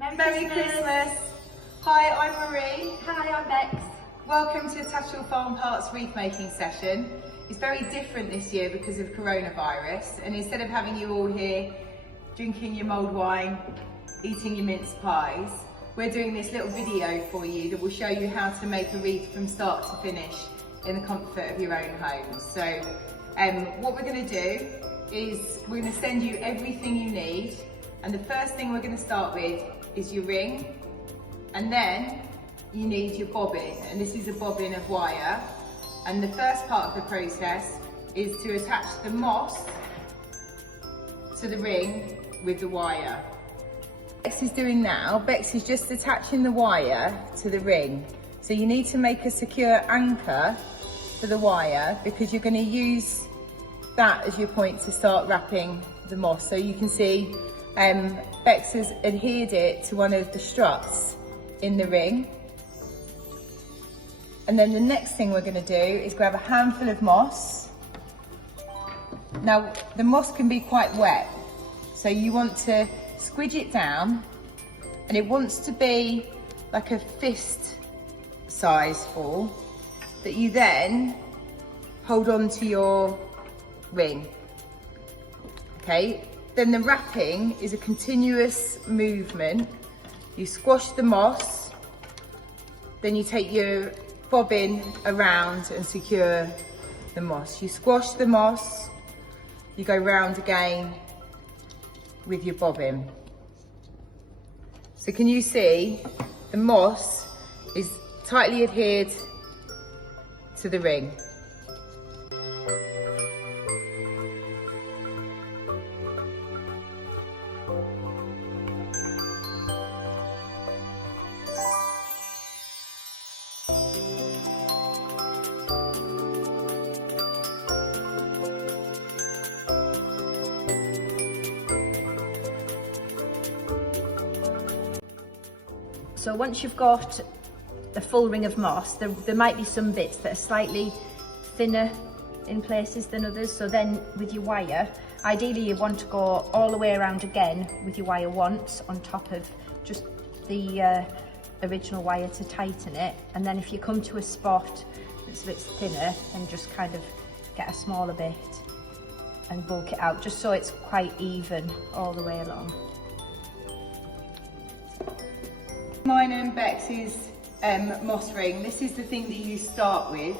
Merry Christmas! Hi, I'm Marie. Hi, I'm Becs. Welcome to Tattershall Farm Park's wreath making session. It's very different this year because of coronavirus, and instead of having you all here drinking your mulled wine, eating your mince pies, we're doing this little video for you that will show you how to make a wreath from start to finish in the comfort of your own home. So what we're going to do is we're going to send you everything you need, and the first thing we're going to start with is your ring, and then you need your bobbin, and this is a bobbin of wire. And the first part of the process is to attach the moss to the ring with the wire. Becs is doing now, Becs is just attaching the wire to the ring. So you need to make a secure anchor for the wire because you're going to use that as your point to start wrapping the moss. So you can see Becs has adhered it to one of the struts in the ring. And then the next thing we're going to do is grab a handful of moss. Now the moss can be quite wet, so you want to squidge it down, and it wants to be like a fist size full that you then hold on to your ring. Okay, then the wrapping is a continuous movement. You squash the moss, then you take your bobbin around and secure the moss. You squash the moss, you go round again with your bobbin. So can you see the moss is tightly adhered to the ring? So once you've got a full ring of moss, there might be some bits that are slightly thinner in places than others. So then with your wire, ideally you want to go all the way around again with your wire once on top of just the original wire to tighten it. And then if you come to a spot that's a bit thinner, then just kind of get a smaller bit and bulk it out, just so it's quite even all the way along. Mine and Becs's moss ring, this is the thing that you start with.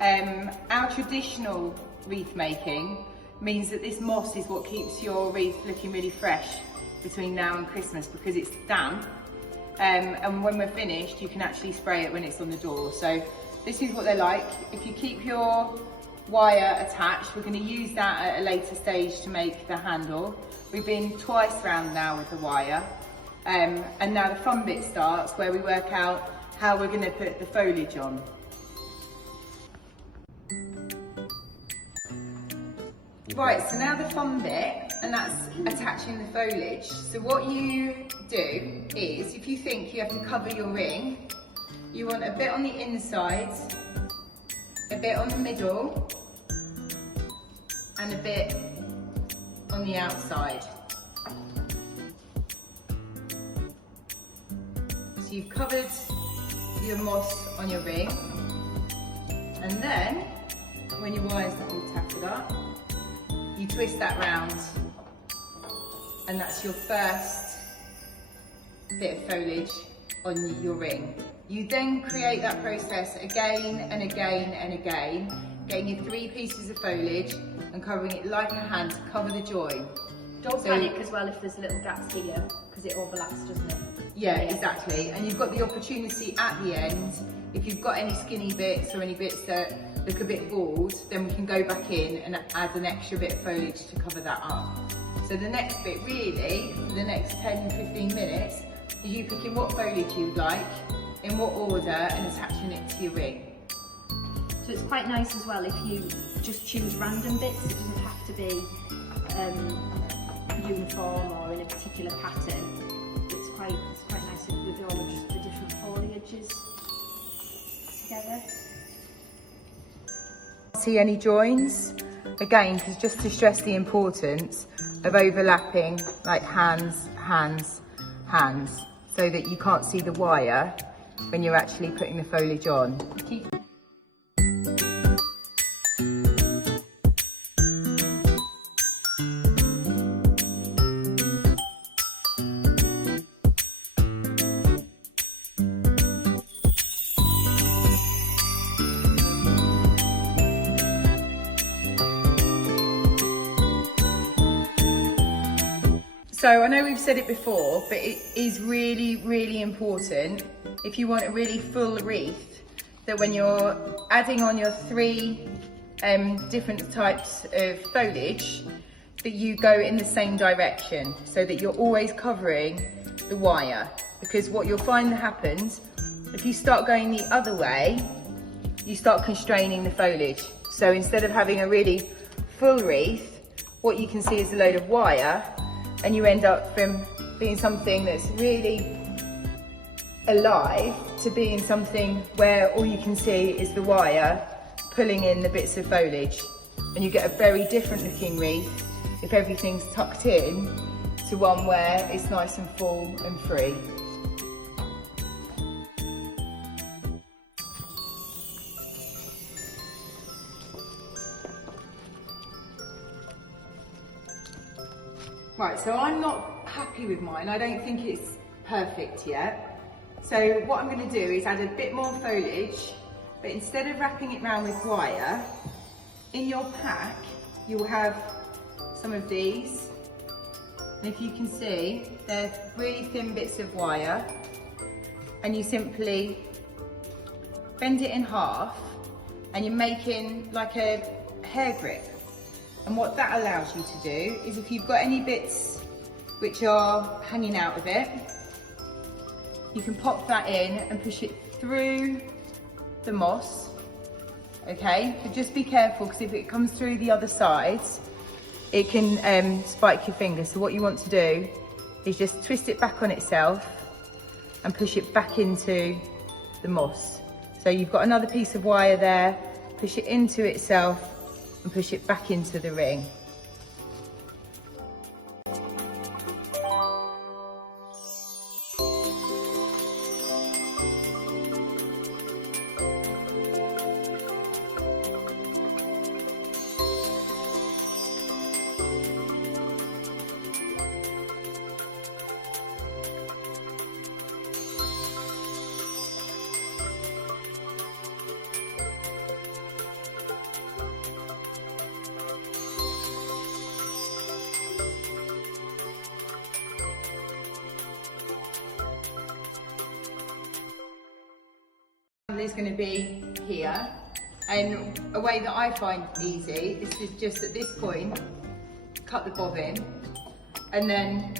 Our traditional wreath making means that this moss is what keeps your wreath looking really fresh between now and Christmas because it's damp. And when we're finished, you can actually spray it when it's on the door. So this is what they're like. If you keep your wire attached, we're going to use that at a later stage to make the handle. We've been twice round now with the wire. And now the fun bit starts where we work out how we're going to put the foliage on. Right, so now the fun bit, and that's attaching the foliage. So what you do is, if you think you have to cover your ring, you want a bit on the inside, a bit on the middle, and a bit on the outside. So you've covered your moss on your ring, and then when your wire's not all tattered up, you twist that round, and that's your first bit of foliage on your ring. You then create that process again and again and again, getting your 3 pieces of foliage and covering it like a hand to cover the join. Don't panic as well if there's little gaps here, because it overlaps, doesn't it? Yeah, exactly. And you've got the opportunity at the end, if you've got any skinny bits or any bits that look a bit bald, then we can go back in and add an extra bit of foliage to cover that up. So the next bit really, for the next 10-15 minutes, is you picking what foliage you'd like, in what order, and attaching it to your ring. So it's quite nice as well if you just choose random bits. It doesn't have to be uniform or in a particular pattern. It's quite nice with all of just the different foliages together. See any joins? Again, because just to stress the importance of overlapping, like hands, hands, hands. so that you can't see the wire when you're actually putting the foliage on. So I know we've said it before, but it is really, really important if you want a really full wreath, that when you're adding on your 3 different types of foliage, that you go in the same direction so that you're always covering the wire. Because what you'll find that happens, if you start going the other way, you start constraining the foliage. So instead of having a really full wreath, what you can see is a load of wire, and you end up from being something that's really alive to being something where all you can see is the wire pulling in the bits of foliage. And you get a very different looking wreath if everything's tucked in to one where it's nice and full and free. Right, so I'm not happy with mine. I don't think it's perfect yet. So what I'm going to do is add a bit more foliage, but instead of wrapping it round with wire, in your pack you'll have some of these. And if you can see, they're really thin bits of wire, and you simply bend it in half and you're making like a hair grip. And what that allows you to do is, if you've got any bits which are hanging out of it, you can pop that in and push it through the moss, okay? But just be careful, because if it comes through the other sides, it can spike your finger. So what you want to do is just twist it back on itself and push it back into the moss. So you've got another piece of wire there, push it into itself and push it back into the ring. There's going to be here, and a way that I find easy is to just at this point cut the bobbin and then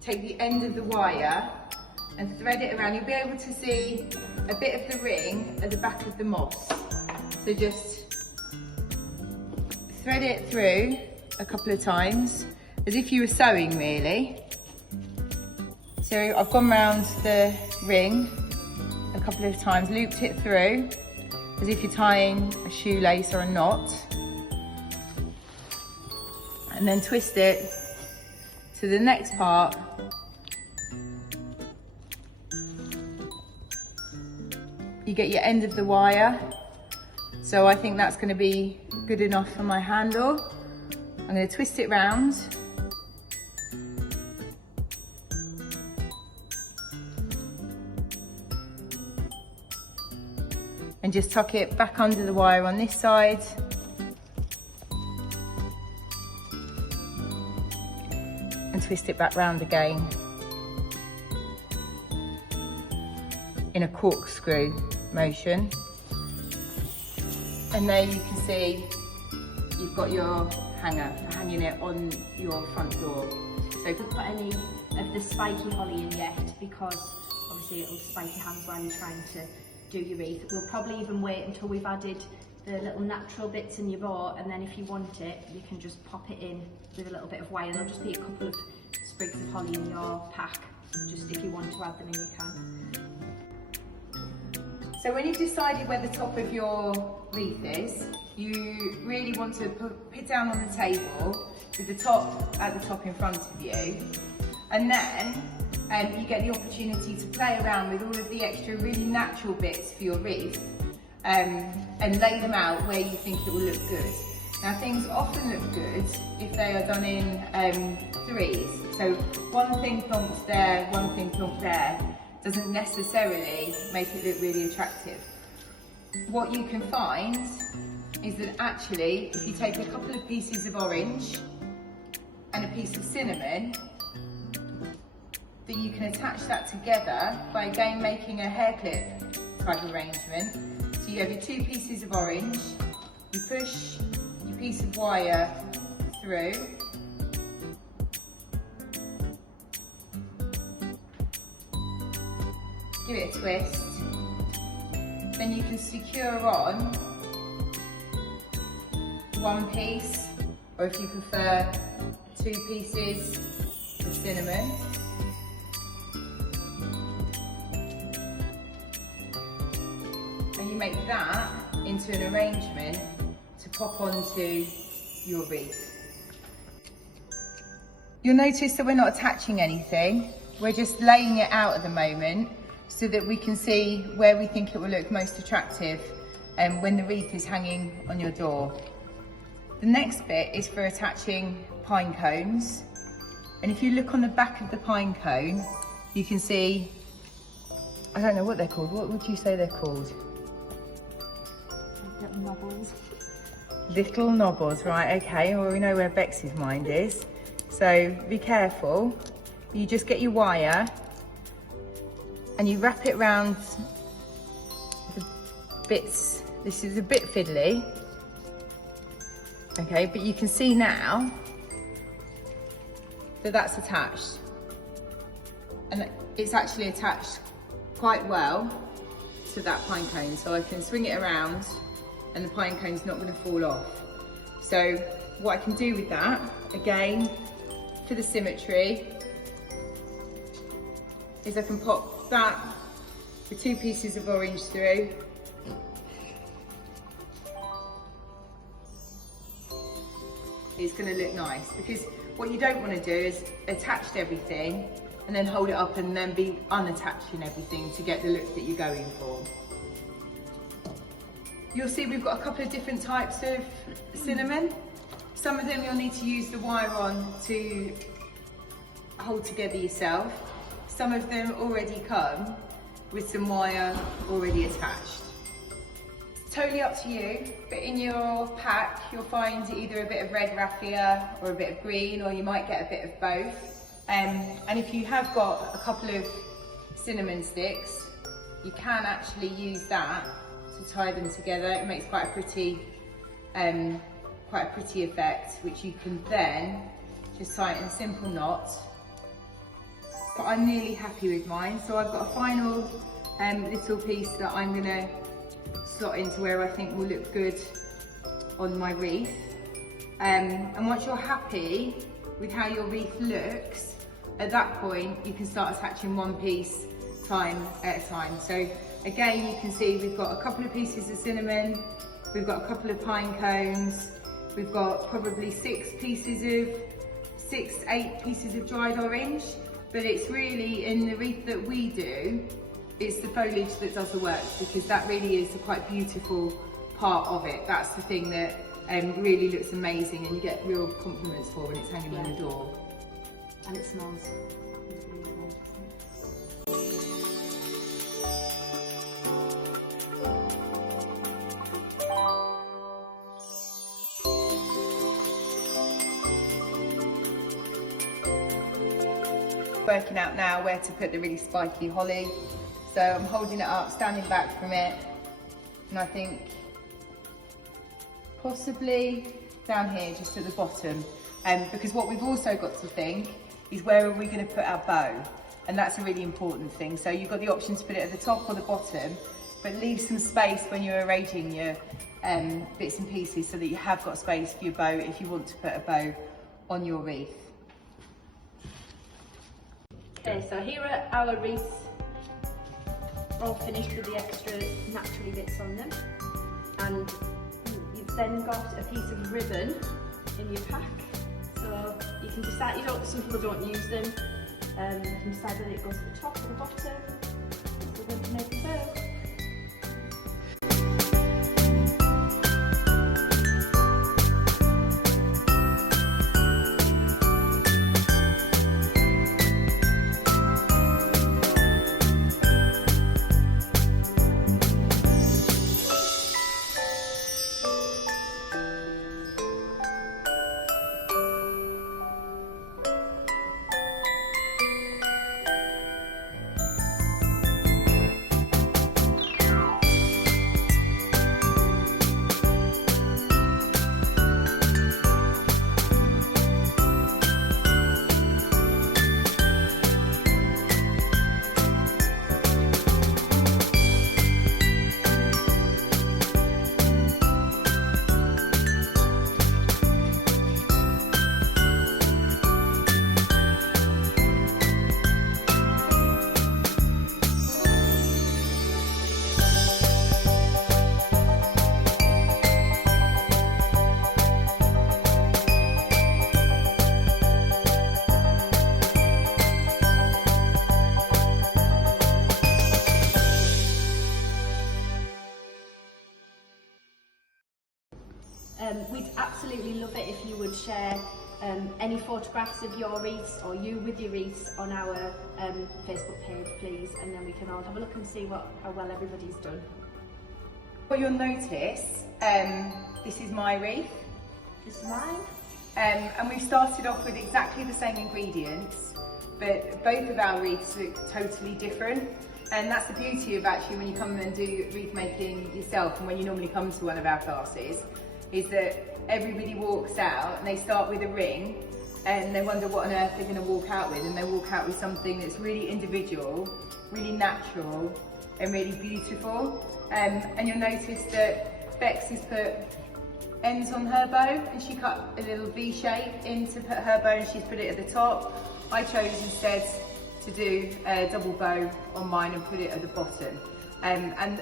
take the end of the wire and thread it around. You'll be able to see a bit of the ring at the back of the moss, so just thread it through a couple of times as if you were sewing, really. So I've gone round the ring a couple of times, looped it through as if you're tying a shoelace or a knot, and then twist it to the next part. You get your end of the wire, so I think that's going to be good enough for my handle. I'm going to twist it round and just tuck it back under the wire on this side. And twist it back round again in a corkscrew motion. And there you can see you've got your hanger for hanging it on your front door. So Don't put any of the spiky holly in yet, because obviously it'll spike your hands while you're trying to do your wreath. We'll probably even wait until we've added the little natural bits in your bought, and then if you want it, you can just pop it in with a little bit of wire. There'll just be a couple of sprigs of holly in your pack. Just if you want to add them in, you can. So when you've decided where the top of your wreath is, you really want to put it down on the table with the top at the top in front of you. And then you get the opportunity to play around with all of the extra really natural bits for your wreath and lay them out where you think it will look good. Now things often look good if they are done in threes. So one thing plonked there, one thing plonked there doesn't necessarily make it look really attractive. What you can find is that actually if you take a couple of pieces of orange and a piece of cinnamon, that you can attach that together by again making a hair clip type arrangement. So you have your two pieces of orange, you push your piece of wire through, give it a twist, then you can secure on one piece, or if you prefer, two pieces of cinnamon. And you make that into an arrangement to pop onto your wreath. You'll notice that we're not attaching anything, we're just laying it out at the moment so that we can see where we think it will look most attractive when the wreath is hanging on your door. The next bit is for attaching pine cones. And if you look on the back of the pine cone, you can see, I don't know what they're called. What would you say they're called? Little knobbles. Little knobbles, right, okay. Well, we know where Becs' mind is. So be careful. You just get your wire and you wrap it around the bits. This is a bit fiddly. Okay, but you can see now that that's attached. And it's actually attached quite well to that pine cone. So I can swing it around and the pine cone's not going to fall off. So what I can do with that, again, for the symmetry, is I can pop that, the two pieces of orange through. It's going to look nice, because what you don't want to do is attach everything and then hold it up and then be unattaching everything to get the look that you're going for. You'll see we've got a couple of different types of cinnamon. Some of them you'll need to use the wire on to hold together yourself. Some of them already come with some wire already attached. It's totally up to you, but in your pack you'll find either a bit of red raffia or a bit of green, or you might get a bit of both. And if you have got a couple of cinnamon sticks, you can actually use that to tie them together. It makes quite a pretty effect, which you can then just tie it in a simple knot. But I'm nearly happy with mine, so I've got a final little piece that I'm going to slot into where I think will look good on my wreath. And once you're happy with how your wreath looks, at that point you can start attaching one piece at a time. So again, you can see we've got a couple of pieces of cinnamon, we've got a couple of pine cones, we've got probably 8 pieces of dried orange. But it's really, in the wreath that we do, it's the foliage that does the work, because that really is a quite beautiful part of it. That's the thing that really looks amazing and you get real compliments for when it's hanging on the door. And it smells really good. Working out now where to put the really spiky holly. So I'm holding it up, standing back from it, and I think possibly down here, just at the bottom. Because what we've also got to think is, where are we going to put our bow? And that's a really important thing. So you've got the option to put it at the top or the bottom, but leave some space when you're arranging your bits and pieces, so that you have got space for your bow if you want to put a bow on your wreath. Okay, so here are our wreaths, all finished with the extra naturally bits on them. And you've then got a piece of ribbon in your pack. So you can decide, some people don't use them, You can decide whether it goes at the top or the bottom. So we're going to make a bow. We'd absolutely love it if you would share any photographs of your wreaths or you with your wreaths on our Facebook page, please, and then we can all have a look and see how well everybody's done. What you'll notice, this is my wreath. This is mine. And we've started off with exactly the same ingredients, but both of our wreaths look totally different. And that's the beauty of actually when you come and do wreath making yourself, and when you normally come to one of our classes, is that everybody walks out and they start with a ring and they wonder what on earth they're going to walk out with, and they walk out with something that's really individual, really natural and really beautiful. And you'll notice that Becs has put ends on her bow and she cut a little V shape in to put her bow and she's put it at the top. I chose instead to do a double bow on mine and put it at the bottom. And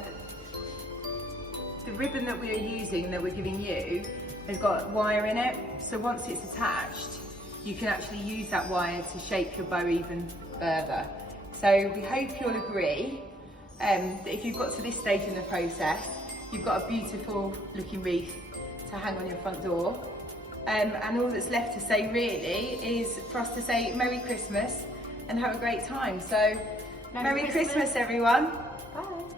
the ribbon that we are using, that we're giving you, has got wire in it, so once it's attached you can actually use that wire to shape your bow even further. So we hope you'll agree that if you've got to this stage in the process, you've got a beautiful looking wreath to hang on your front door. And all that's left to say really is for us to say Merry Christmas and have a great time. So Merry Christmas everyone. Bye.